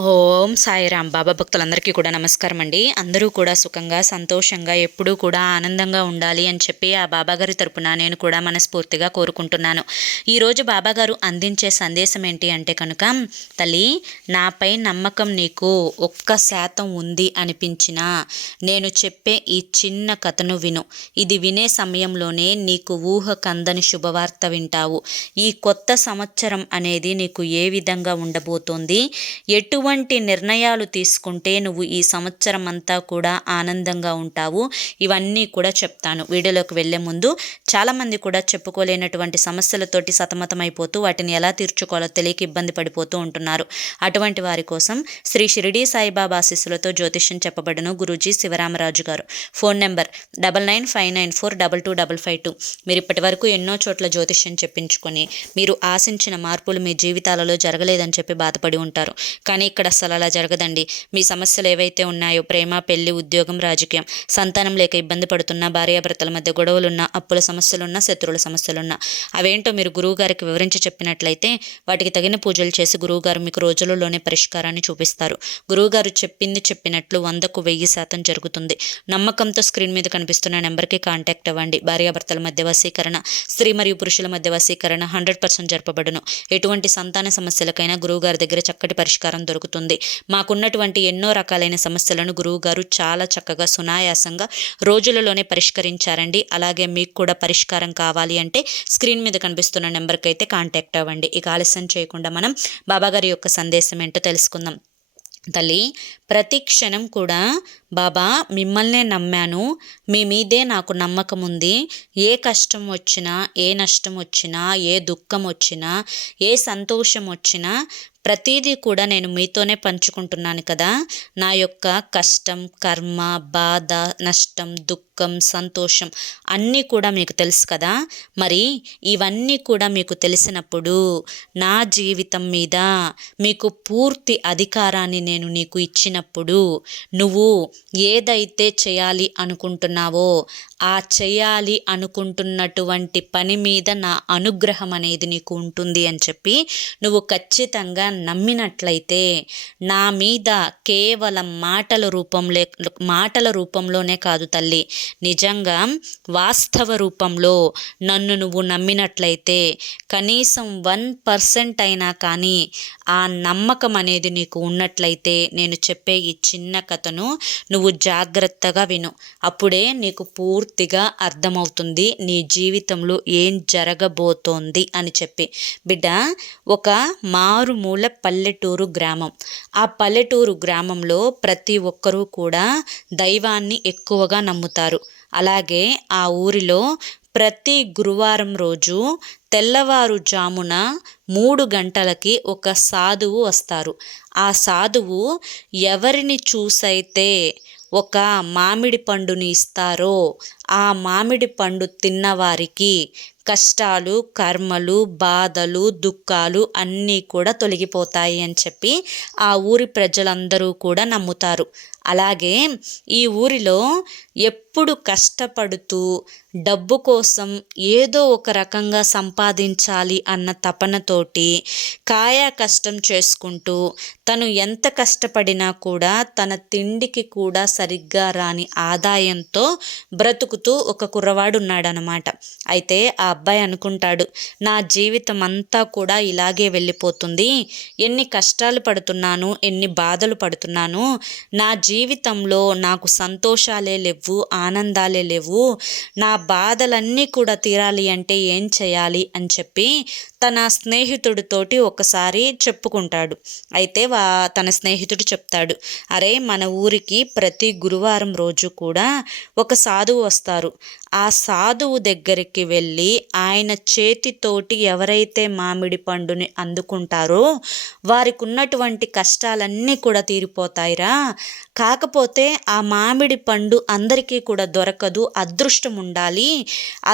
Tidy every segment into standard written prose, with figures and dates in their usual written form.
ఓం సాయిరాం. బాబా భక్తులందరికీ కూడా నమస్కారం అండి. అందరూ కూడా సుఖంగా, సంతోషంగా, ఎప్పుడూ కూడా ఆనందంగా ఉండాలి అని చెప్పి ఆ బాబాగారి తరపున నేను కూడా మనస్ఫూర్తిగా కోరుకుంటున్నాను. ఈరోజు బాబాగారు అందించే సందేశం ఏంటి అంటే కనుక, తల్లి, నాపై నమ్మకం నీకు 1% ఉంది అనిపించినా నేను చెప్పే ఈ చిన్న కథను విను. ఇది వినే సమయంలోనే నీకు ఊహకందని శుభవార్త వింటావు. ఈ కొత్త సంవత్సరం అనేది నీకు ఏ విధంగా ఉండబోతోంది, ఎటువంటి నిర్ణయాలు తీసుకుంటే నువ్వు ఈ సంవత్సరం అంతా కూడా ఆనందంగా ఉంటావు, ఇవన్నీ కూడా చెప్తాను. వీడియోలోకి వెళ్ళే ముందు చాలామంది కూడా చెప్పుకోలేనటువంటి సమస్యలతోటి సతమతమైపోతూ వాటిని ఎలా తీర్చుకోవాలో తెలియక ఇబ్బంది పడిపోతూ ఉంటున్నారు. అటువంటి వారి కోసం శ్రీ షిరిడీ సాయిబాబా ఆశీస్సులతో జ్యోతిష్యం చెప్పబడును గురూజీ శివరామరాజు గారు. Phone number 9959942255. మీరు ఇప్పటి వరకు ఎన్నో చోట్ల జ్యోతిష్యం చెప్పించుకొని మీరు ఆశించిన మార్పులు మీ జీవితాలలో జరగలేదని చెప్పి బాధపడి ఉంటారు. కానీ ఇక్కడ అసలు అలా జరగదండి. మీ సమస్యలు ఏవైతే ఉన్నాయో, ప్రేమ, పెళ్లి, ఉద్యోగం, రాజకీయం, సంతానం లేక ఇబ్బంది పడుతున్నా, భార్యాభర్తల మధ్య గొడవలున్నా, అప్పుల సమస్యలున్నా, శత్రువుల సమస్యలున్నా, అవేంటో మీరు గురువుగారికి వివరించి చెప్పినట్లయితే వాటికి తగిన పూజలు చేసి గురువుగారు మీకు రోజులలోనే పరిష్కారాన్ని చూపిస్తారు. గురువుగారు చెప్పినట్లు 100కు 1000% జరుగుతుంది. నమ్మకంతో స్క్రీన్ మీద కనిపిస్తున్న నెంబర్కి కాంటాక్ట్ అవ్వండి. భార్యాభర్తల మధ్య వశీకరణ, స్త్రీ మరియు పురుషుల మధ్య వశీకరణ 100% జరపబడును. ఎటువంటి సంతాన సమస్యలకైనా గురువుగారి దగ్గర చక్కటి పరిష్కారం దొరుకుతుంది. మాకున్నటువంటి ఎన్నో రకాలైన సమస్యలను గురువుగారు చాలా చక్కగా సునాయాసంగా రోజులలోనే పరిష్కరించారండి. అలాగే మీకు కూడా పరిష్కారం కావాలి అంటే స్క్రీన్ మీద కనిపిస్తున్న నెంబర్కి అయితే కాంటాక్ట్ అవ్వండి. ఇక ఆలస్యం చేయకుండా మనం బాబాగారి యొక్క సందేశం ఏంటో తెలుసుకుందాం. తల్లి, ప్రతి క్షణం కూడా బాబా మిమ్మల్నే నమ్మాను, మీ మీదే నాకు నమ్మకం ఉంది. ఏ కష్టం వచ్చినా, ఏ నష్టం వచ్చినా, ఏ దుఃఖం వచ్చినా, ఏ సంతోషం వచ్చినా ప్రతిదీ కూడా నేను మీతోనే పంచుకుంటున్నాను కదా. నా యొక్క కష్టం, కర్మ, బాధ, నష్టం, దుఃఖం, సంతోషం అన్నీ కూడా మీకు తెలుసు కదా. మరి ఇవన్నీ కూడా మీకు తెలిసినప్పుడు నా జీవితం మీద మీకు పూర్తి అధికారాన్ని నేను నీకు ఇచ్చినప్పుడు నువ్వు ఏదైతే చేయాలి అనుకుంటున్నావో ఆ చేయాలి అనుకుంటున్నటువంటి పని మీద నా అనుగ్రహం అనేది నీకు ఉంటుంది అని చెప్పి నువ్వు ఖచ్చితంగా నమ్మినట్లయితే నా మీద కేవలం మాటల రూపంలోనే కాదు తల్లి, నిజంగా వాస్తవ రూపంలో నన్ను నువ్వు నమ్మినట్లయితే కనీసం 1% అయినా కానీ ఆ నమ్మకం అనేది నీకు ఉన్నట్లయితే నేను చెప్పే ఈ చిన్న కథను నువ్వు జాగ్రత్తగా విను. అప్పుడే నీకు పూర్తిగా అర్థమవుతుంది నీ జీవితంలో ఏం జరగబోతోంది అని చెప్పి. బిడ్డ, ఒక మారుమూల పల్లెటూరు గ్రామం. ఆ పల్లెటూరు గ్రామంలో ప్రతి ఒక్కరూ కూడా దైవాన్ని ఎక్కువగా నమ్ముతారు. అలాగే ఆ ఊరిలో ప్రతి గురువారం రోజు తెల్లవారుజామున 3 గంటలకి ఒక సాధువు వస్తారు. ఆ సాధువు ఎవరిని చూసైతే ఒక మామిడి పండుని ఇస్తారో ఆ మామిడి పండు తిన్నవారికి కష్టాలు, కర్మలు, బాధలు, దుఃఖాలు అన్నీ కూడా తొలగిపోతాయి అని చెప్పి ఆ ఊరి ప్రజలందరూ కూడా నమ్ముతారు. అలాగే ఈ ఊరిలో ఎప్పుడు కష్టపడుతూ డబ్బు కోసం ఏదో ఒక రకంగా సంపాదించాలి అన్న తపనతోటి కాయా కష్టం చేసుకుంటూ తను ఎంత కష్టపడినా కూడా తన తిండికి కూడా సరిగ్గా రాని ఆదాయంతో బ్రతుకుతూ ఒక కుర్రవాడు ఉన్నాడనమాట. అయితే ఆ అబ్బాయి అనుకుంటాడు, నా జీవితం అంతా కూడా ఇలాగే వెళ్ళిపోతుంది, ఎన్ని కష్టాలు పడుతున్నాను, ఎన్ని బాధలు పడుతున్నాను, నా జీవితంలో నాకు సంతోషాలే లేవు, ఆనందాలే లేవు, నా బాధలన్నీ కూడా తీరాలి అంటే ఏం చేయాలి అని చెప్పి తన స్నేహితుడితోటి ఒకసారి చెప్పుకుంటాడు. అయితే తన స్నేహితుడు చెప్తాడు, అరే, మన ఊరికి ప్రతి గురువారం రోజు కూడా ఒక సాధువు వస్తారు. ఆ సాధువు దగ్గరికి వెళ్ళి ఆయన చేతితోటి ఎవరైతే మామిడి పండుని అందుకుంటారో వారికి ఉన్నటువంటి కష్టాలన్నీ కూడా తీరిపోతాయిరా. కాకపోతే ఆ మామిడి పండు అందరికీ కూడా దొరకదు, అదృష్టం ఉండాలి.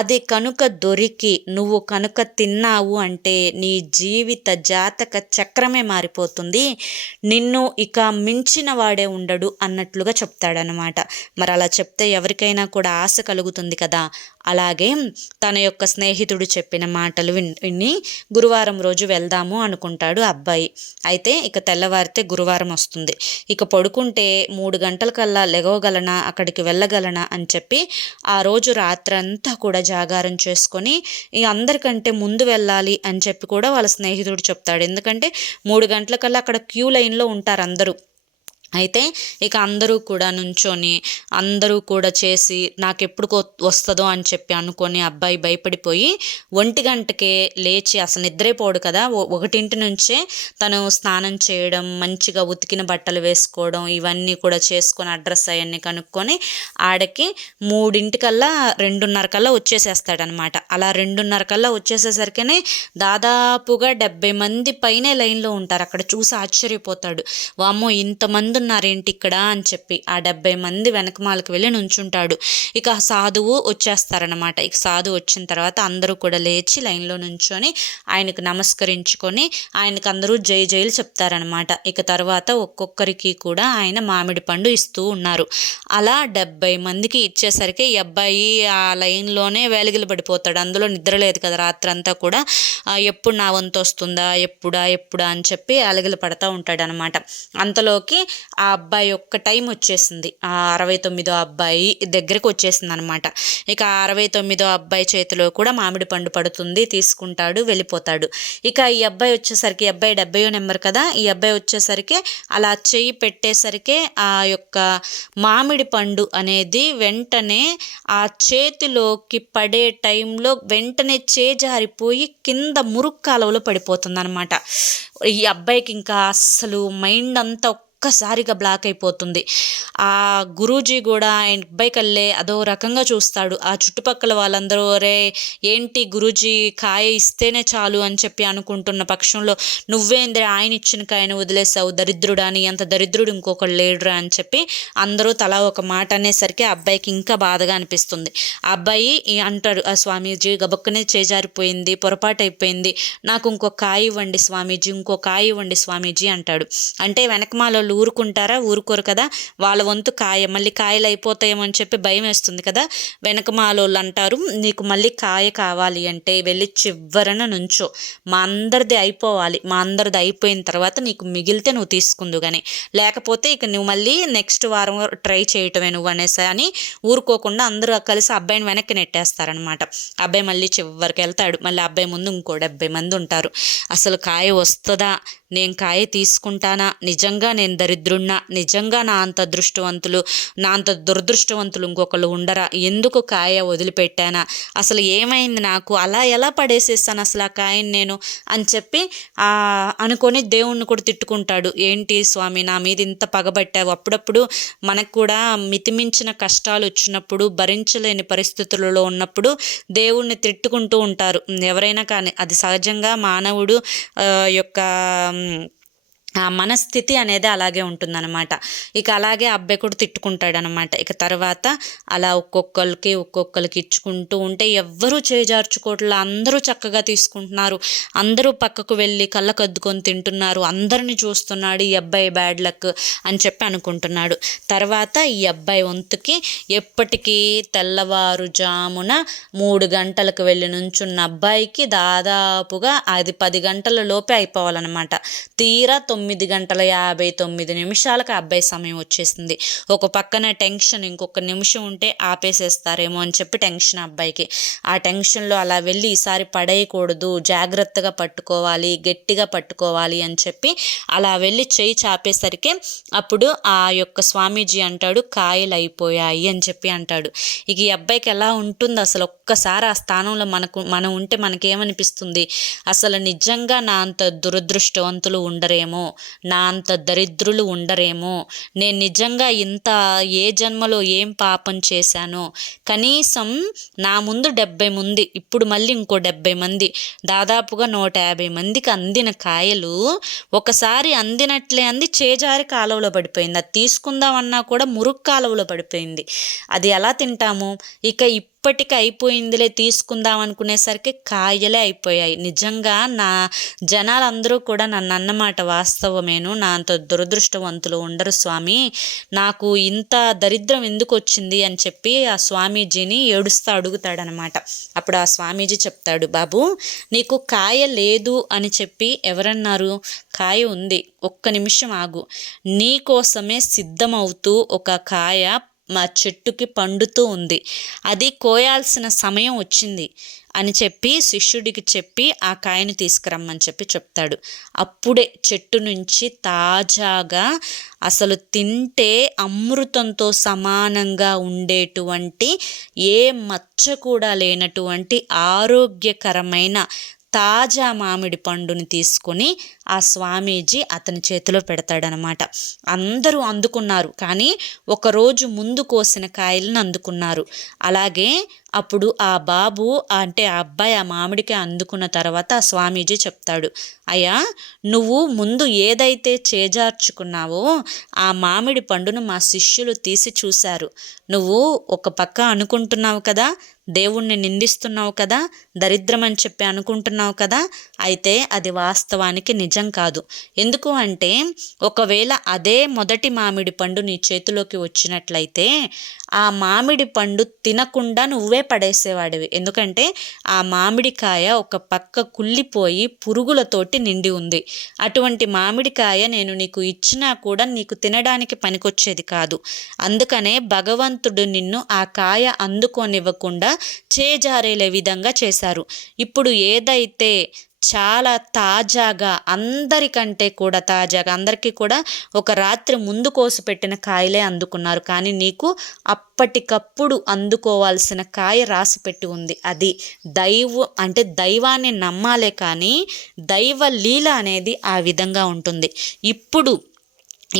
అది కనుక దొరికి నువ్వు కనుక తిన్నావు అంటే నీ జీవిత జాతక చక్రమే మారిపోతుంది, నిన్ను ఇక మించిన వాడే ఉండడు అన్నట్లుగా చెప్తాడనమాట. మరి అలా చెప్తే ఎవరికైనా కూడా ఆశ కలుగుతుంది కదా. అలాగే తన యొక్క స్నేహితుడు చెప్పిన మాటలు విని గురువారం రోజు వెళ్దాము అనుకుంటాడు అబ్బాయి. అయితే ఇక తెల్లవారితే గురువారం వస్తుంది. ఇక పడుకుంటే 3 గంటలకల్లా లెగవగలనా, అక్కడికి వెళ్ళగలనా అని చెప్పి ఆ రోజు రాత్రంతా కూడా జాగారం చేసుకొని అందరికంటే ముందు వెళ్ళాలి అని చెప్పి కూడా వాళ్ళ స్నేహితుడు చెప్తాడు. ఎందుకంటే 3 గంటలకల్లా అక్కడ క్యూ లైన్లో ఉంటారు అందరూ. అయితే ఇక అందరూ కూడా నుంచొని అందరూ కూడా చేసి నాకెప్పుడు వస్తుందో అని చెప్పి అనుకొని అబ్బాయి భయపడిపోయి 1 గంటకే లేచి, అసలు నిద్రైపోడు కదా, 1 నుంచే తను స్నానం చేయడం, మంచిగా ఉతికిన బట్టలు వేసుకోవడం, ఇవన్నీ కూడా చేసుకొని అడ్రస్ అవన్నీ కనుక్కొని ఆడకి 3 2:30 వచ్చేసేస్తాడనమాట. అలా 2:30 వచ్చేసేసరికనే దాదాపుగా 70 మంది పైనే లైన్లో ఉంటారు. అక్కడ చూసి ఆశ్చర్యపోతాడు. వామ్మో, ఇంతమంది ఉన్నారేంటి ఇక్కడ అని చెప్పి ఆ 70 మంది వెనకమాలకు వెళ్ళి నుంచుంటాడు. ఇక సాధువు వచ్చేస్తారనమాట. ఇక సాధువు వచ్చిన తర్వాత అందరూ కూడా లేచి లైన్లో నుంచొని ఆయనకు నమస్కరించుకొని ఆయనకు అందరూ జై జైలు చెప్తారనమాట. ఇక తర్వాత ఒక్కొక్కరికి కూడా ఆయన మామిడి పండు ఇస్తూ ఉన్నారు. అలా 70 మందికి ఇచ్చేసరికి ఈ అబ్బాయి ఆ లైన్లోనే వేలిగిలు పడిపోతాడు. అందులో నిద్ర లేదు కదా రాత్రంతా కూడా. ఎప్పుడు నా వంతు వస్తుందా, ఎప్పుడా అని చెప్పి అలగిలు పడతా ఉంటాడు అనమాట. అంతలోకి ఆ అబ్బాయి యొక్క టైం వచ్చేసింది. ఆ 69వ అబ్బాయి దగ్గరికి వచ్చేసింది అనమాట. ఇక 69వ అబ్బాయి చేతిలో కూడా మామిడి పండు పడుతుంది, తీసుకుంటాడు, వెళ్ళిపోతాడు. ఇక ఈ అబ్బాయి వచ్చేసరికి, అబ్బాయి 70వ నెంబర్ కదా, ఈ అబ్బాయి వచ్చేసరికి అలా చెయ్యి పెట్టేసరికి ఆ యొక్క మామిడి పండు అనేది వెంటనే ఆ చేతిలోకి పడే టైంలో వెంటనే చేజారిపోయి కింద మురుగు కాలువలో పడిపోతుంది అనమాట. ఈ అబ్బాయికి ఇంకా అస్సలు మైండ్ అంతా ఒక్కసారిగా బ్లాక్ అయిపోతుంది. ఆ గురూజీ కూడా ఆయన అబ్బాయి కల్లే అదో రకంగా చూస్తాడు. ఆ చుట్టుపక్కల వాళ్ళందరూ రే ఏంటి గురూజీ కాయ ఇస్తేనే చాలు అని చెప్పి అనుకుంటున్న పక్షంలో నువ్వేంద్ర ఆయన ఇచ్చిన కాయను వదిలేసావు దరిద్రుడా, అని అంత దరిద్రుడు ఇంకొకళ్ళు లేడురా అని చెప్పి అందరూ తలా ఒక మాట అనేసరికి ఆ అబ్బాయికి ఇంకా బాధగా అనిపిస్తుంది. ఆ అబ్బాయి అంటాడు, ఆ స్వామీజీ గబక్కనే చేజారిపోయింది, పొరపాటు అయిపోయింది, నాకు ఇంకో కాయ ఇవ్వండి స్వామీజీ, ఇంకో కాయ ఇవ్వండి స్వామీజీ అంటాడు. అంటే వెనకమాల ఊరుకుంటారా, ఊరుకోరు కదా, వాళ్ళ వంతు కాయ, మళ్ళీ కాయలు అయిపోతాయేమో అని చెప్పి భయం వేస్తుంది కదా. వెనకమాలోళ్ళు అంటారు, నీకు మళ్ళీ కాయ కావాలి అంటే వెళ్ళి చివరన నుంచో, మా అందరిది అయిపోవాలి, మా అందరిది అయిపోయిన తర్వాత నీకు మిగిలితే నువ్వు తీసుకుందు కానీ, లేకపోతే ఇక నువ్వు మళ్ళీ నెక్స్ట్ వారం ట్రై చేయటమే నువ్వు అనేసి అని ఊరుకోకుండా అందరూ కలిసి అబ్బాయిని వెనక్కి నెట్టేస్తారనమాట. అబ్బాయి మళ్ళీ చివరికి వెళ్తాడు. మళ్ళీ అబ్బాయి ముందు ఇంకో 70 మంది ఉంటారు. అసలు కాయ వస్తుందా, నేను కాయ తీసుకుంటానా, నిజంగా నేను దరిద్రున్నా, నిజంగా నా అంత దురదృష్టవంతులు ఇంకొకళ్ళు ఉండరా, ఎందుకు కాయ వదిలిపెట్టానా, అసలు ఏమైంది నాకు, అలా ఎలా పడేసేస్తాను అసలు ఆ కాయని నేను అని చెప్పి అనుకొని దేవుణ్ణి కూడా తిట్టుకుంటాడు. ఏంటి స్వామి నా మీద ఇంత పగబట్టావు, అప్పుడప్పుడు మనకు కూడా మితిమించిన కష్టాలు వచ్చినప్పుడు, భరించలేని పరిస్థితులలో ఉన్నప్పుడు దేవుణ్ణి తిట్టుకుంటూ ఉంటారు ఎవరైనా కానీ. అది సహజంగా మానవుడు యొక్క ఆ మనస్థితి అనేది అలాగే ఉంటుందన్నమాట. ఇక అలాగే అబ్బాయి కూడా తిట్టుకుంటాడనమాట. ఇక తర్వాత అలా ఒక్కొక్కరికి ఇచ్చుకుంటూ ఉంటే ఎవ్వరూ చేజార్చుకోవట్లా, అందరూ చక్కగా తీసుకుంటున్నారు, అందరూ పక్కకు వెళ్ళి కళ్ళకద్దుకొని తింటున్నారు, అందరిని చూస్తున్నాడు ఈ అబ్బాయి బ్యాడ్ లక్ అని చెప్పి అనుకుంటున్నాడు. తర్వాత ఈ అబ్బాయి వంతుకి ఎప్పటికీ తెల్లవారుజామున 3 గంటలకు వెళ్ళి నుంచున్న అబ్బాయికి దాదాపుగా అది 10 గంటల లోపే అయిపోవాలన్నమాట. తీరా 9:59 అబ్బాయి సమయం వచ్చేసింది. ఒక పక్కన టెన్షన్, ఇంకొక నిమిషం ఉంటే ఆపేసేస్తారేమో అని చెప్పి టెన్షన్ అబ్బాయికి. ఆ టెన్షన్లో అలా వెళ్ళి ఈసారి పడేయకూడదు, జాగ్రత్తగా పట్టుకోవాలి, గట్టిగా పట్టుకోవాలి అని చెప్పి అలా వెళ్ళి చెయ్యి చాపేసరికి అప్పుడు ఆ యొక్క స్వామీజీ అంటాడు, కాయలు అయిపోయాయి అని చెప్పి అంటాడు. ఇక ఈ అబ్బాయికి ఎలా ఉంటుంది అసలు, ఒక్కసారి ఆ స్థానంలో మనం ఉంటే మనకేమనిపిస్తుంది, అసలు నిజంగా నా అంత దురదృష్టవంతులు ఉండరేమో, నా అంత దరిద్రులు ఉండరేమో, నేను నిజంగా ఇంత ఏ జన్మలో ఏం పాపం చేశానో, కనీసం నా ముందు 70 మంది, ఇప్పుడు మళ్ళీ ఇంకో 70 మంది, దాదాపుగా 150 మందికి అందిన కాయలు ఒకసారి అందినట్లే అంది చేజారి కాలువలో పడిపోయింది. అది తీసుకుందామన్నా కూడా మురుగు కాలువలో పడిపోయింది. అది ఎలా తింటాము? ఇక ఇప్పటికి అయిపోయిందిలే తీసుకుందాం అనుకునేసరికి కాయలే అయిపోయాయి. నిజంగా నా జనాలందరూ కూడా నన్ను అన్నమాట వాస్తవమేను, నా అంత దురదృష్టవంతులు ఉండరు స్వామి, నాకు ఇంత దరిద్రం ఎందుకు వచ్చింది అని చెప్పి ఆ స్వామీజీని ఏడుస్తూ అడుగుతాడనమాట. అప్పుడు ఆ స్వామీజీ చెప్తాడు, బాబు నీకు కాయ లేదు అని చెప్పి ఎవరన్నారు? కాయ ఉంది, ఒక్క నిమిషం ఆగు, నీ కోసమే సిద్ధమవుతూ ఒక కాయ మా చెట్టుకి పండుతూ ఉంది, అది కోయాల్సిన సమయం వచ్చింది అని చెప్పి శిష్యుడికి చెప్పి ఆ కాయను తీసుకురమ్మని చెప్పి చెప్తాడు. అప్పుడే చెట్టు నుంచి తాజాగా అసలు తింటే అమృతంతో సమానంగా ఉండేటువంటి ఏ మచ్చ కూడా లేనటువంటి ఆరోగ్యకరమైన తాజా మామిడి పండుని తీసుకొని ఆ స్వామీజీ అతని చేతిలో పెడతాడనమాట. అందరూ అందుకున్నారు, కానీ ఒకరోజు ముందు కోసిన కాయలను అందుకున్నారు. అలాగే అప్పుడు ఆ బాబు అంటే ఆ అబ్బాయి ఆ మామిడికాయ అందుకున్న తర్వాత ఆ స్వామీజీ చెప్తాడు, అయ్యా నువ్వు ముందు ఏదైతే చేజార్చుకున్నావో ఆ మామిడి పండును మా శిష్యులు తీసి చూశారు. నువ్వు ఒక పక్క అనుకుంటున్నావు కదా, దేవుణ్ణి నిందిస్తున్నావు కదా, దరిద్రం అని చెప్పి అనుకుంటున్నావు కదా, అయితే అది వాస్తవానికి నిజం కాదు. ఎందుకు అంటే ఒకవేళ అదే మొదటి మామిడి పండు నీ చేతిలోకి వచ్చినట్లయితే ఆ మామిడి పండు తినకుండా నువ్వే పడేసేవాడివి. ఎందుకంటే ఆ మామిడికాయ ఒక పక్క కుళ్ళిపోయి పురుగులతోటి నిండి ఉంది. అటువంటి మామిడికాయ నేను నీకు ఇచ్చినా కూడా నీకు తినడానికి పనికొచ్చేది కాదు. అందుకనే భగవంతుడు నిన్ను ఆ కాయ అందుకోనివ్వకుండా చేజారేలే విధంగా చేశారు. ఇప్పుడు ఏదైతే చాలా తాజాగా అందరికంటే కూడా తాజాగా అందరికీ కూడా ఒక రాత్రి ముందు కోసి పెట్టిన కాయలే అందుకున్నారు, కానీ నీకు అప్పటికప్పుడు అందుకోవాల్సిన కాయ రాసిపెట్టి ఉంది. అది దైవాన్ని నమ్మాలే, కానీ దైవ లీల అనేది ఆ విధంగా ఉంటుంది. ఇప్పుడు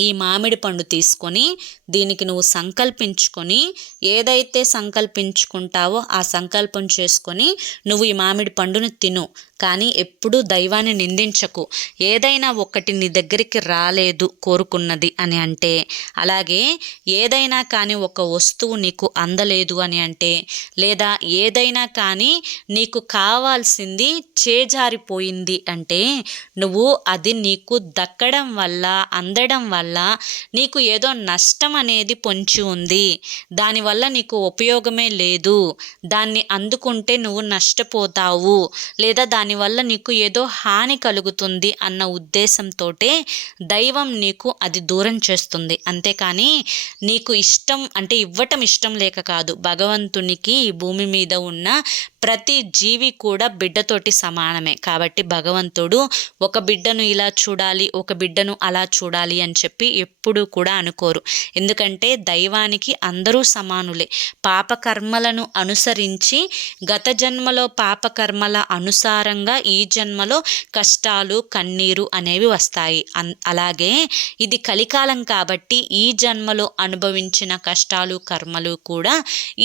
ఈ మామిడి పండు తీసుకొని దీనికి నువ్వు సంకల్పించుకొని ఏదైతే సంకల్పించుకుంటావో ఆ సంకల్పం చేసుకొని నువ్వు ఈ మామిడి పండును తిను, కానీ ఎప్పుడూ దైవాన్ని నిందించకు. ఏదైనా ఒకటి నీ దగ్గరికి రాలేదు కోరుకున్నది అని అంటే, అలాగే ఏదైనా కానీ ఒక వస్తువు నీకు అందలేదు అని అంటే, లేదా ఏదైనా కానీ నీకు కావాల్సింది చేజారిపోయింది అంటే, నువ్వు అది నీకు దక్కడం వల్ల అందడం వల్ల నీకు ఏదో నష్టం అనేది పొంచి ఉంది, దానివల్ల నీకు ఉపయోగమే లేదు, దాన్ని అందుకుంటే నువ్వు నష్టపోతావు, లేదా దానివల్ల నీకు ఏదో హాని కలుగుతుంది అన్న ఉద్దేశంతో దైవం నీకు అది దూరం చేస్తుంది. అంతేకాని నీకు ఇష్టం అంటే ఇవ్వటం ఇష్టం లేక కాదు. భగవంతునికి ఈ భూమి మీద ఉన్న ప్రతి జీవి కూడా బిడ్డతోటి సమానమే. కాబట్టి భగవంతుడు ఒక బిడ్డను ఇలా చూడాలి, ఒక బిడ్డను అలా చూడాలి అని చెప్పి ఎప్పుడూ కూడా అనుకోరు. ఎందుకంటే దైవానికి అందరూ సమానులే. పాపకర్మలను అనుసరించి గత జన్మలో పాపకర్మల అనుసారంగా ఈ జన్మలో కష్టాలు కన్నీరు అనేవి వస్తాయి. అలాగే ఇది కలికాలం కాబట్టి ఈ జన్మలో అనుభవించిన కష్టాలు కర్మలు కూడా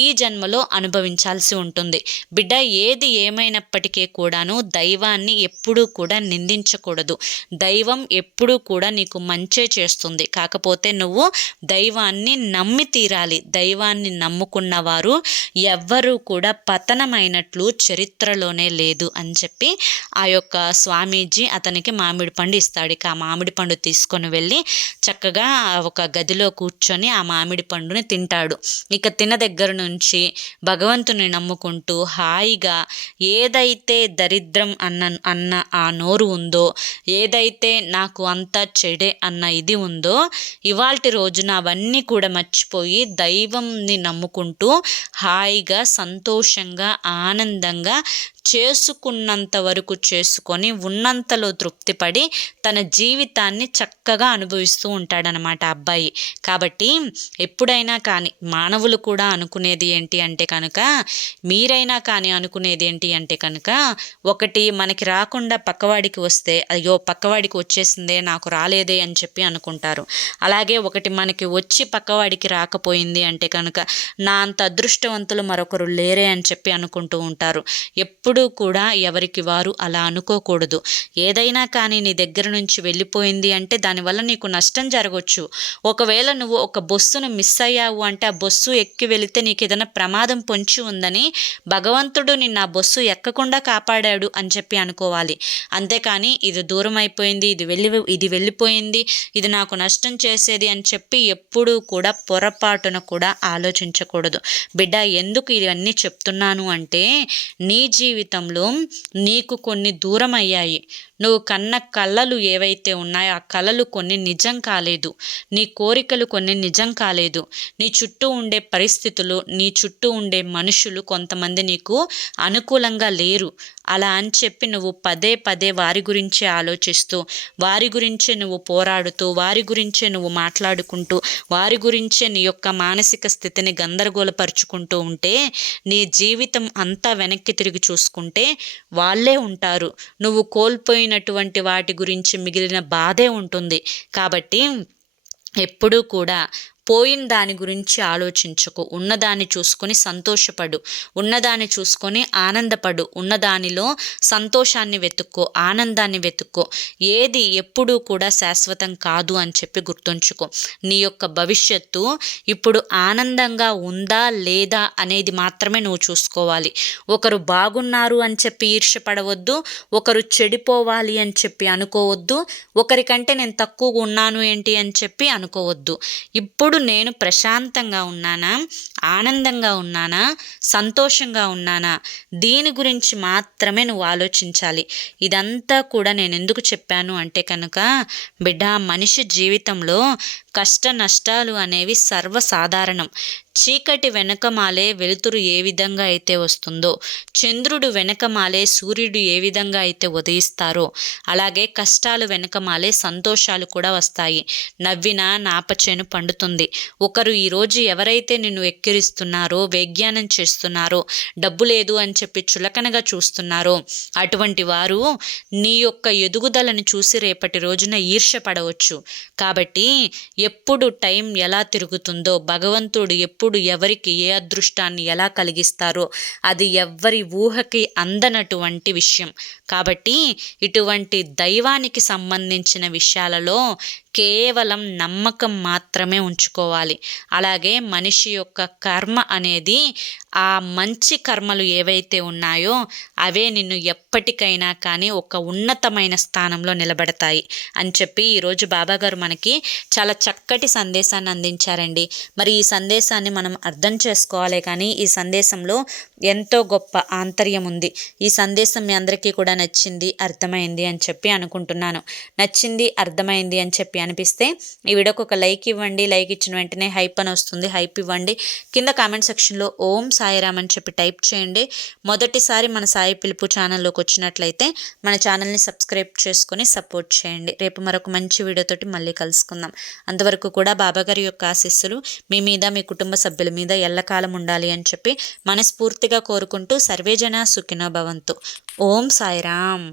ఈ జన్మలో అనుభవించాల్సి ఉంటుంది. బిడ్డ ఏది ఏమైనప్పటికీ కూడాను దైవాన్ని ఎప్పుడూ కూడా నిందించకూడదు. దైవం ఎప్పుడూ కూడా నీకు మంచే చేస్తుంది. కాకపోతే నువ్వు దైవాన్ని నమ్మి తీరాలి. దైవాన్ని నమ్ముకున్న వారు ఎవ్వరూ కూడా పతనమైనట్లు చరిత్రలోనే లేదు అని చెప్పి ఆ యొక్క స్వామీజీ అతనికి మామిడి పండు ఇస్తాడు. ఇక ఆ మామిడి పండు తీసుకొని వెళ్ళి చక్కగా ఒక గదిలో కూర్చొని ఆ మామిడి పండుని తింటాడు. ఇక తిన దగ్గర నుంచి భగవంతుని నమ్ముకుంటూ హాయిగా ఏదైతే దరిద్రం అన్న ఆ నోరు ఉందో, ఏదైతే నాకు అంతా చెడే అన్న ఇది ఉందో, ఇవాల్టి రోజున అవన్నీ కూడా మర్చిపోయి దైవంని నమ్ముకుంటూ హాయిగా సంతోషంగా ఆనందంగా చేసుకున్నంత వరకు చేసుకొని ఉన్నంతలో తృప్తిపడి తన జీవితాన్ని చక్కగా అనుభవిస్తూ ఉంటాడనమాట అబ్బాయి. కాబట్టి ఎప్పుడైనా కానీ మానవులు కూడా అనుకునేది ఏంటి అంటే కనుక, మీరైనా కానీ అనుకునేది ఏంటి అంటే కనుక, ఒకటి మనకి రాకుండా పక్కవాడికి వస్తే అయ్యో పక్కవాడికి వచ్చేసిందే నాకు రాలేదే అని చెప్పి అనుకుంటారు. అలాగే ఒకటి మనకి వచ్చి పక్కవాడికి రాకపోయింది అంటే కనుక నా అంత అదృష్టవంతులు మరొకరు లేరే అని చెప్పి అనుకుంటూ ఉంటారు. ఎప్పుడు ఎప్పుడూ కూడా ఎవరికి వారు అలా అనుకోకూడదు. ఏదైనా కానీ నీ దగ్గర నుంచి వెళ్ళిపోయింది అంటే దానివల్ల నీకు నష్టం జరగవచ్చు. ఒకవేళ నువ్వు ఒక బస్సును మిస్ అయ్యావు అంటే ఆ బస్సు ఎక్కి వెళితే నీకు ఏదైనా ప్రమాదం పొంచి ఉందని భగవంతుడు నిన్ను ఆ బస్సు ఎక్కకుండా కాపాడాడు అని చెప్పి అనుకోవాలి. అంతేకాని ఇది దూరం అయిపోయింది, ఇది వెళ్ళిపోయింది, ఇది నాకు నష్టం చేసేది అని చెప్పి ఎప్పుడూ కూడా పొరపాటున కూడా ఆలోచించకూడదు. బిడ్డ, ఎందుకు ఇవన్నీ చెప్తున్నాను అంటే నీ జీవితంలో నీకు కొన్ని దూరం అయ్యాయి. నువ్వు కన్న కలలు ఏవైతే ఉన్నాయో ఆ కలలు కొన్ని నిజం కాలేదు. నీ కోరికలు కొన్ని నిజం కాలేదు. నీ చుట్టూ ఉండే పరిస్థితులు, నీ చుట్టూ ఉండే మనుషులు కొంతమంది నీకు అనుకూలంగా లేరు. అలా అని చెప్పి నువ్వు పదే పదే వారి గురించే ఆలోచిస్తూ, వారి గురించే నువ్వు పోరాడుతూ, వారి గురించే నువ్వు మాట్లాడుకుంటూ, వారి గురించే నీ యొక్క మానసిక స్థితిని గందరగోళపరుచుకుంటూ ఉంటే నీ జీవితం అంతా వెనక్కి తిరిగి చూసుకుంటే వాళ్ళే ఉంటారు. నువ్వు కోల్పోయినటువంటి వాటి గురించి మిగిలిన బాధే ఉంటుంది. కాబట్టి ఎప్పుడూ కూడా పోయిన దాని గురించి ఆలోచించకు. ఉన్నదాన్ని చూసుకొని సంతోషపడు, ఉన్నదాన్ని చూసుకొని ఆనందపడు, ఉన్నదానిలో సంతోషాన్ని వెతుక్కో, ఆనందాన్ని వెతుక్కో. ఏది ఎప్పుడూ కూడా శాశ్వతం కాదు అని చెప్పి గుర్తుంచుకో. నీ యొక్క భవిష్యత్తు ఇప్పుడు ఆనందంగా ఉందా లేదా అనేది మాత్రమే నువ్వు చూసుకోవాలి. ఒకరు బాగున్నారు అని చెప్పి ఈర్ష్యపడవద్దు, ఒకరు చెడిపోవాలి అని చెప్పి అనుకోవద్దు, ఒకరికంటే నేను తక్కువగా ఉన్నాను ఏంటి అని చెప్పి అనుకోవద్దు. ఇప్పుడు నేను ప్రశాంతంగా ఉన్నానా, ఆనందంగా ఉన్నానా, సంతోషంగా ఉన్నానా, దీని గురించి మాత్రమే నువ్వు ఆలోచించాలి. ఇదంతా కూడా నేను ఎందుకు చెప్పాను అంటే కనుక బిడ్డ, మనిషి జీవితంలో కష్ట నష్టాలు అనేవి సర్వసాధారణం. చీకటి వెనకమాలే వెలుతురు ఏ విధంగా అయితే వస్తుందో, చంద్రుడు వెనకమాలే సూర్యుడు ఏ విధంగా అయితే ఉదయిస్తారో, అలాగే కష్టాలు వెనకమాలే సంతోషాలు కూడా వస్తాయి. నవ్వినా నాపచేను పండుతుంది. ఒకరు ఈరోజు ఎవరైతే నిన్ను ఎక్కిరిస్తున్నారో, వ్యాఖ్యానం చేస్తున్నారో, డబ్బు లేదు అని చెప్పి చులకనగా చూస్తున్నారో అటువంటి వారు నీ యొక్క ఎదుగుదలను చూసి రేపటి రోజున ఈర్ష్యపడవచ్చు. కాబట్టి ఎప్పుడు టైం ఎలా తిరుగుతుందో, భగవంతుడు ఎప్పుడు ఎవరికి ఏ అదృష్టాన్ని ఎలా కలిగిస్తారో అది ఎవ్వరి ఊహకి అందనటువంటి విషయం. కాబట్టి ఇటువంటి దైవానికి సంబంధించిన విషయాలలో కేవలం నమ్మకం మాత్రమే ఉంచుకోవాలి. అలాగే మనిషి యొక్క కర్మ అనేది, ఆ మంచి కర్మలు ఏవైతే ఉన్నాయో అవే నిన్ను ఎప్పటికైనా కానీ ఒక ఉన్నతమైన స్థానంలో నిలబడతాయి అని చెప్పి ఈరోజు బాబాగారు మనకి చాలా చక్కటి సందేశాన్ని అందించారండి. మరి ఈ సందేశాన్ని మనం అర్థం చేసుకోవాలి, కానీ ఈ సందేశంలో ఎంతో గొప్ప ఆంతర్యం ఉంది. ఈ సందేశం మీ అందరికీ కూడా నచ్చింది, అర్థమైంది అని చెప్పి అనుకుంటున్నాను. నచ్చింది, అర్థమైంది అని చెప్పి అనిపిస్తే ఈ వీడియోకి ఒక లైక్ ఇవ్వండి. లైక్ ఇచ్చిన వెంటనే హైప్ అని వస్తుంది, హైప్ ఇవ్వండి. కింద కామెంట్ సెక్షన్లో ఓం సాయిరామ్ అని చెప్పి టైప్ చేయండి. మొదటిసారి మన సాయి పిలుపు ఛానల్లోకి వచ్చినట్లయితే మన ఛానల్ని సబ్స్క్రైబ్ చేసుకొని సపోర్ట్ చేయండి. రేపు మరొక మంచి వీడియోతోటి మళ్ళీ కలుసుకుందాం. అంతవరకు కూడా బాబాగారి యొక్క ఆశీస్సులు మీ మీద, మీ కుటుంబ సభ్యుల మీద ఎల్లకాలం ఉండాలి అని చెప్పి మనస్ఫూర్తిగా కోరుకుంటూ సర్వేజన సుఖినో భవంతు. ఓం సాయిరామ్.